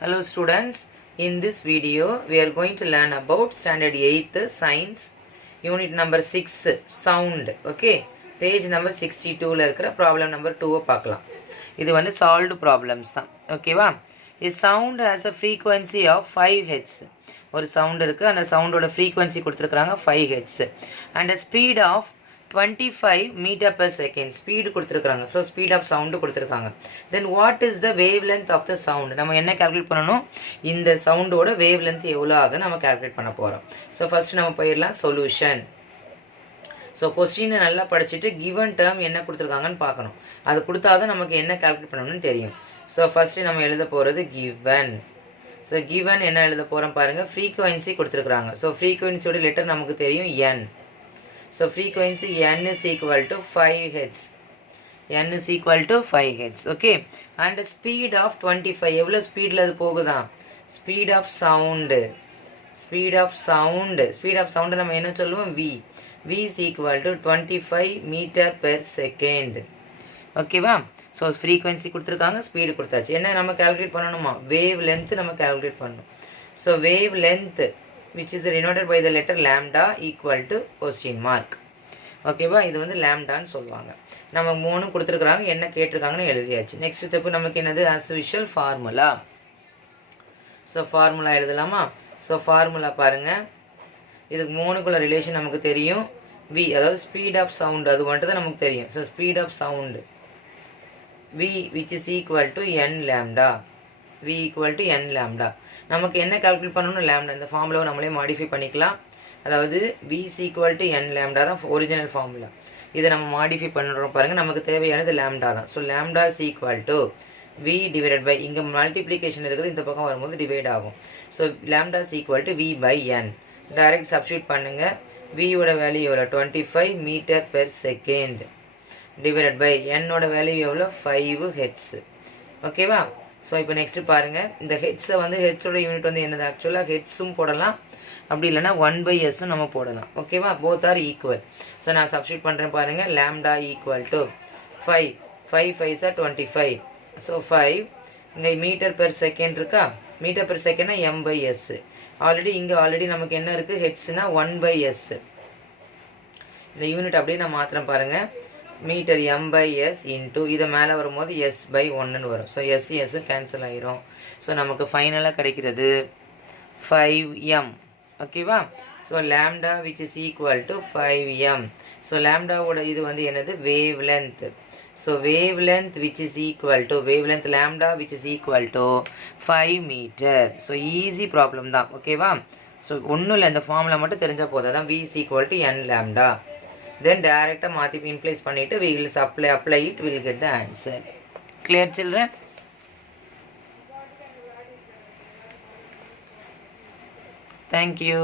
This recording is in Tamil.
Hello students, in this video we are going to learn about standard 8th science unit number 6 sound. Okay, page number 62 la irukra problem number 2 paakalam. Idu vandu solved problems da. Okay va? A sound has a frequency of 5 Hz. ஒரு sound இருக்கு, அந்த sound ஓட frequency கொடுத்திருக்காங்க 5 Hz and a speed of 25 meter per second speed கொடுத்திருக்காங்க. So speed of sound கொடுத்திருக்காங்க. Then what is the wavelength of the sound? நம்ம என்ன கால்குலேட் பண்ணனும்? இந்த சவுண்டோட wavelength எவ்வளவு ஆக நம்ம கால்குலேட் பண்ண போறோம். So first நம்ம போயிரலாம் solution. So question நல்லா படிச்சிட்டு given term என்ன கொடுத்திருக்காங்கன்னு பார்க்கணும். அது கொடுத்தாதான் நமக்கு என்ன கால்குலேட் பண்ணனும்னு தெரியும். So first நம்ம எழுத போறது given. So given என்ன எழுத போறோம் பாருங்க, frequency கொடுத்திருக்காங்க. So frequency ஓட லெட்டர் நமக்கு தெரியும் n. So frequency n is equal to 5 Hz. n is equal to 5 Hz. Okay. And speed of 25. எவ்வளவு ஸ்பீட்ல அது போகுதா? Speed of sound. Speed of sound. Speed of sound நம்ம என்ன சொல்லுவோம்? V. V is equal to 25 meter per second. ஓகேவா? So frequency கொடுத்திருக்காங்க, speed கொடுத்தாச்சு. என்ன நம்ம கால்குலேட் பண்ணணுமா? Wave length நம்ம கால்குலேட் பண்ணணும். So wave length which is denoted by the letter lambda equal to question mark. ஓகேவா? இது வந்து lambdaன்னு சொல்லுவாங்க. நம்ம மூணு கொடுத்திருக்காங்க, என்ன கேட்டிருக்காங்கன்னு எழுதியாச்சு. நெக்ஸ்ட் ஸ்டெப் நமக்கு என்னது? as usual formula. So formula எழுதலாமா? So formula பாருங்க, இதுக்கு மூணுக்குள்ள ரிலேஷன் நமக்கு தெரியும். v அதாவது speed of sound, அது மட்டும் தான் நமக்கு தெரியும். So speed of sound v which is equal to n lambda. v equal to n lambda. நமக்கு என்ன கால்குலேட் பண்ணனும்? lambda. இந்த ஃபார்முலாவை நம்மளே மாடிஃபை பண்ணிக்கலாம். அதாவது v is equal to n lambda தான் ஒரிஜினல் ஃபார்முலா. இதை நம்ம மாடிஃபை பண்ணுறோம் பாருங்க, நமக்கு தேவையானது lambda தான். So lambda is equal to v divided by, இங்கே மல்டிப்ளிகேஷன் இருக்குது, இந்த பக்கம் வரும்போது டிவைட் ஆகும். So lambda is equal to v by n. Direct substitute பண்ணுங்க. v ஓட வேல்யூ எவ்வளோ? 25 metre per second divided by n ஓட வேல்யூ எவ்வளோ? 5 Hz. ஓகேவா? ஸோ இப்போ நெக்ஸ்ட் பாருங்க, இந்த ஹெட்ஸை வந்து ஹெட்ஸோட யூனிட் வந்து என்னது? ஆக்சுவலாக ஹெட்ஸும் போடலாம், அப்படி இல்லைனா 1/s நம்ம போடலாம். ஓகேவா? Both are equal. ஸோ நான் சப்ஸ்டியூட் பண்ணுறேன் பாருங்க. Lambda equal to 5 5 5 25. ஸோ 5 இங்கே மீட்டர் பெர் செகண்ட் இருக்கா? மீட்டர் பெர் செகண்ட்னா m/s. ஆல்ரெடி நமக்கு என்ன இருக்குது? ஹெட்ஸ்னா 1/s. இந்த யூனிட் அப்படியே நான் மாத்திரம் பாருங்க. மீட்டர் m/s இன்டூ இதை மேலே வரும்போது s/1ன்னு வரும். ஸோ s கேன்சல் ஆயிரும். ஸோ நமக்கு ஃபைனலாக கிடைக்கிறது 5m. ஓகேவா? So lambda which is equal to 5m. So லாம்டாவோட இது வந்து என்னது? Wavelength. So wavelength which is equal to wavelength lambda which is equal to 5 metre. So easy problem தான். ஓகேவா? ஸோ ஒன்றும் இல்லை, இந்த ஃபார்முலா மட்டும் தெரிஞ்சால் போதும். அதான் v is equal to n lambda. Then direct மாத்தி இம்ப்ளேஸ் பண்ணிட்டு we will apply it, we will get the answer. Clear children? Thank you.